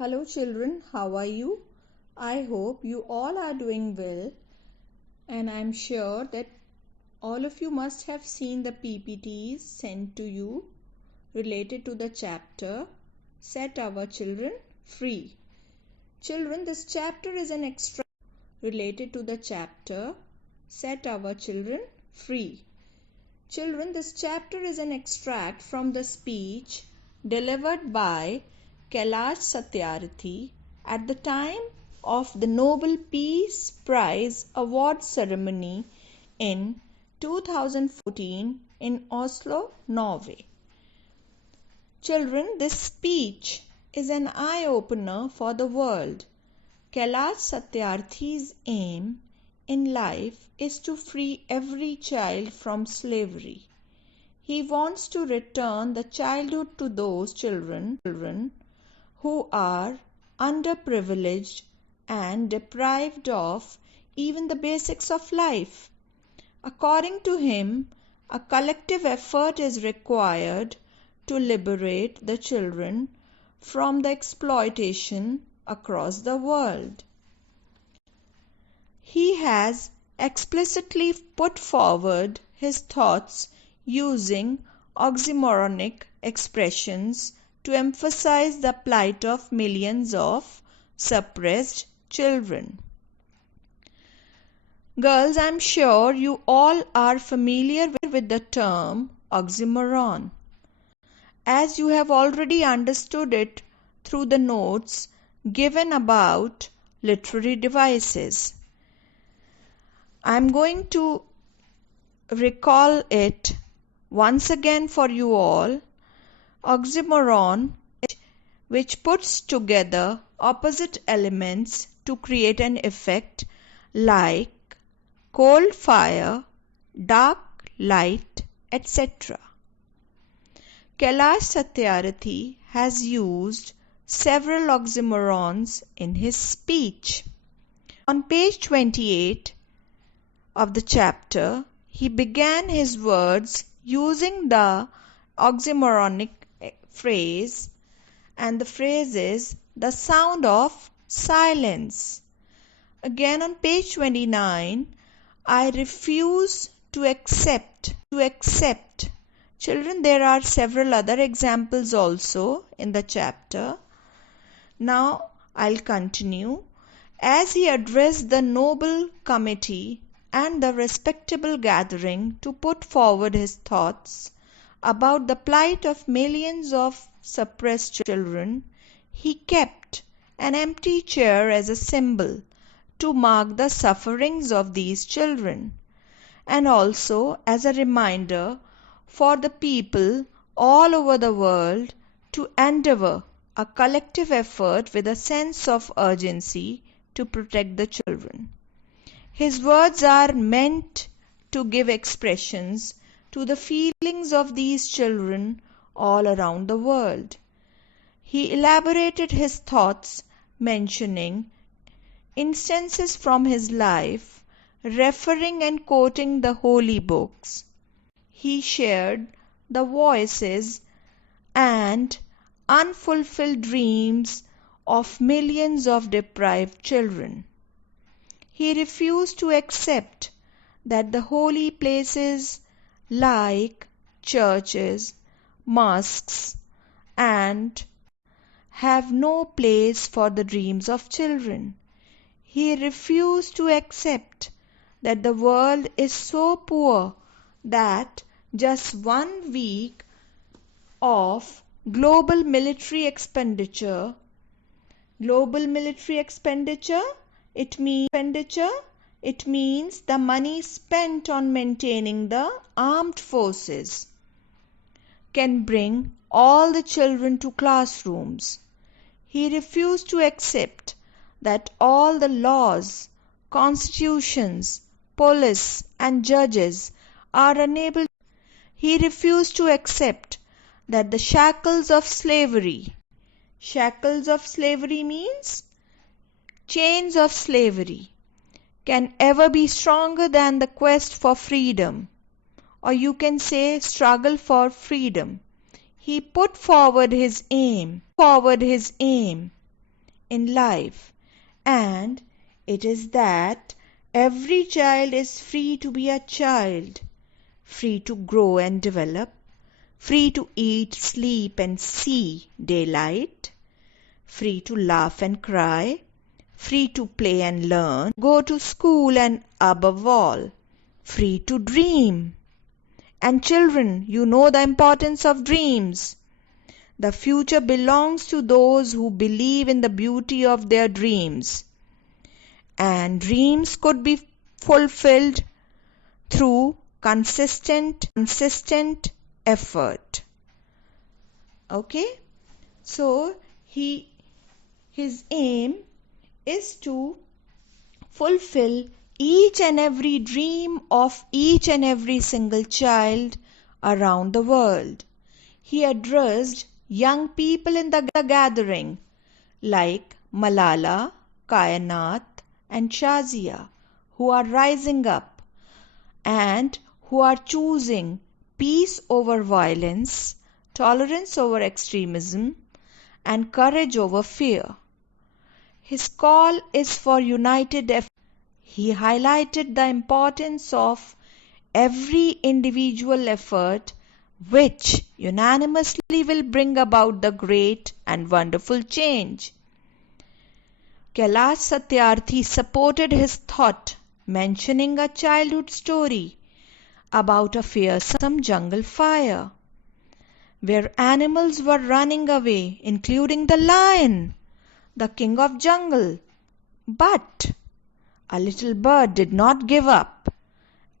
Hello children, how are you? I hope you all are doing well, and I'm sure that all of you must have seen the PPTs sent to you related to the chapter Set Our Children Free. Children, this chapter is an extract related to the chapter Set Our Children Free. Children, this chapter is an extract from the speech delivered by Kailash Satyarthi at the time of the Nobel Peace Prize award ceremony in 2014 in Oslo, Norway. Children, this speech is an eye-opener for the world. Kailash Satyarthi's aim in life is to free every child from slavery. He wants to return the childhood to those children who are underprivileged and deprived of even the basics of life. According to him, a collective effort is required to liberate the children from the exploitation across the world. He has explicitly put forward his thoughts using oxymoronic expressions to emphasize the plight of millions of suppressed children. Girls, I'm sure you all are familiar with the term oxymoron, as you have already understood it through the notes given about literary devices. I'm going to recall it once again for you all. Oxymoron, which puts together opposite elements to create an effect, like cold fire, dark light, etc. Kailash Satyarthi has used several oxymorons in his speech. On page 28 of the chapter, he began his words using the oxymoronic phrase, and the phrase is the sound of silence. Again on page 29, I refuse to accept. Children, there are several other examples also in the chapter. Now I'll continue. As he addressed the Nobel Committee and the respectable gathering to put forward his thoughts about the plight of millions of suppressed children, he kept an empty chair as a symbol to mark the sufferings of these children, and also as a reminder for the people all over the world to endeavor a collective effort with a sense of urgency to protect the children. His words are meant to give expressions to the feelings of these children all around the world. He elaborated his thoughts, mentioning instances from his life, referring and quoting the holy books. He shared the voices and unfulfilled dreams of millions of deprived children. He refused to accept that the holy places like churches, mosques, and have no place for the dreams of children. He refused to accept that the world is so poor that just 1 week of global military expenditure, it means the money spent on maintaining the armed forces, can bring all the children to classrooms. He refused to accept that all the laws, constitutions, police and judges are unable. He refused to accept that the shackles of slavery means chains of slavery, can ever be stronger than the quest for freedom, or you can say struggle for freedom. He put forward his aim in life, and it is that every child is free to be a child, free to grow and develop, free to eat, sleep, and see daylight, free to laugh and cry, free to play and learn, go to school, and above all, free to dream. And children, you know the importance of dreams. The future belongs to those who believe in the beauty of their dreams. And dreams could be fulfilled through consistent effort. Okay? So, his aim is to fulfill each and every dream of each and every single child around the world. He addressed young people in the gathering like Malala, Kainat, and Shazia, who are rising up and who are choosing peace over violence, tolerance over extremism, and courage over fear. His call is for united effort. He highlighted the importance of every individual effort which unanimously will bring about the great and wonderful change. Kailash Satyarthi supported his thought, mentioning a childhood story about a fearsome jungle fire, where animals were running away, including the lion, the king of jungle. But a little bird did not give up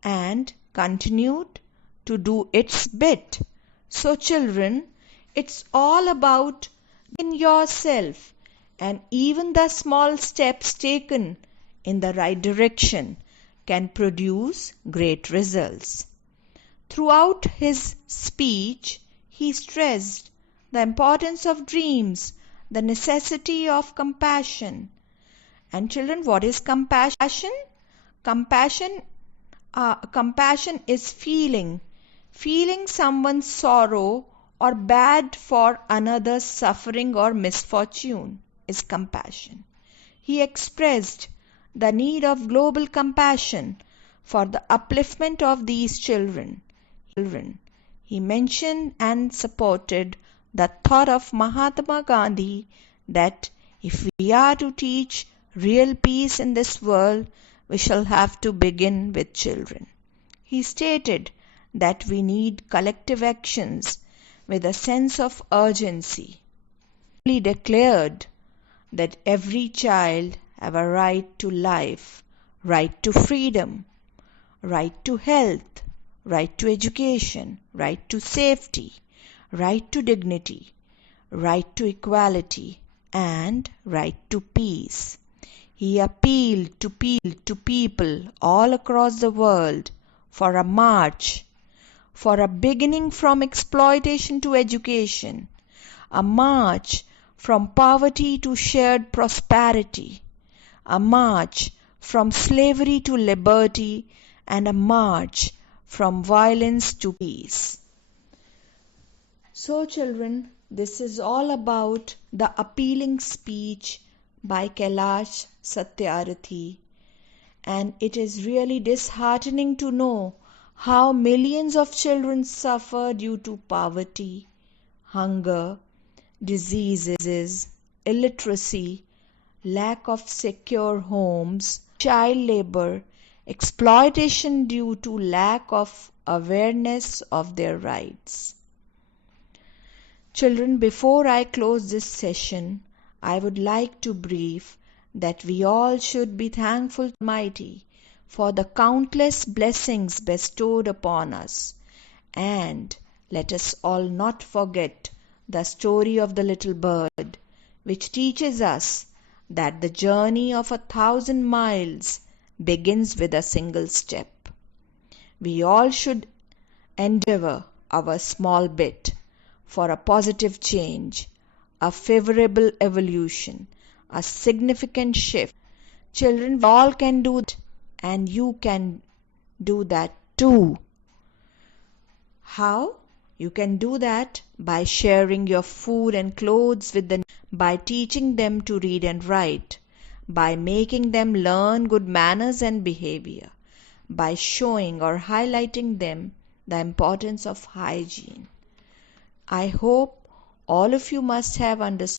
and continued to do its bit. So children, it's all about in yourself, and even the small steps taken in the right direction can produce great results. Throughout his speech, he stressed the importance of dreams, the necessity of compassion. And children, what is compassion? Compassion is feeling someone's sorrow or bad for another's suffering or misfortune is compassion. He expressed the need of global compassion for the upliftment of these children. He mentioned and supported the thought of Mahatma Gandhi that if we are to teach real peace in this world, we shall have to begin with children. He stated that we need collective actions with a sense of urgency. He declared that every child have a right to life, right to freedom, right to health, right to education, right to safety, right to dignity, right to equality, and right to peace. He appealed to people all across the world for a march, for a beginning from exploitation to education, a march from poverty to shared prosperity, a march from slavery to liberty, and a march from violence to peace. So children, this is all about the appealing speech by Kailash Satyarthi, and it is really disheartening to know how millions of children suffer due to poverty, hunger, diseases, illiteracy, lack of secure homes, child labor, exploitation due to lack of awareness of their rights. Children, before I close this session, I would like to brief that we all should be thankful to Almighty for the countless blessings bestowed upon us, and let us all not forget the story of the little bird, which teaches us that the journey of 1,000 miles begins with a single step. We all should endeavor our small bit for a positive change, a favorable evolution, a significant shift. Children, we all can do that, and you can do that too. How? You can do that by sharing your food and clothes with the by teaching them to read and write, by making them learn good manners and behavior, by showing or highlighting them the importance of hygiene. I hope all of you must have understood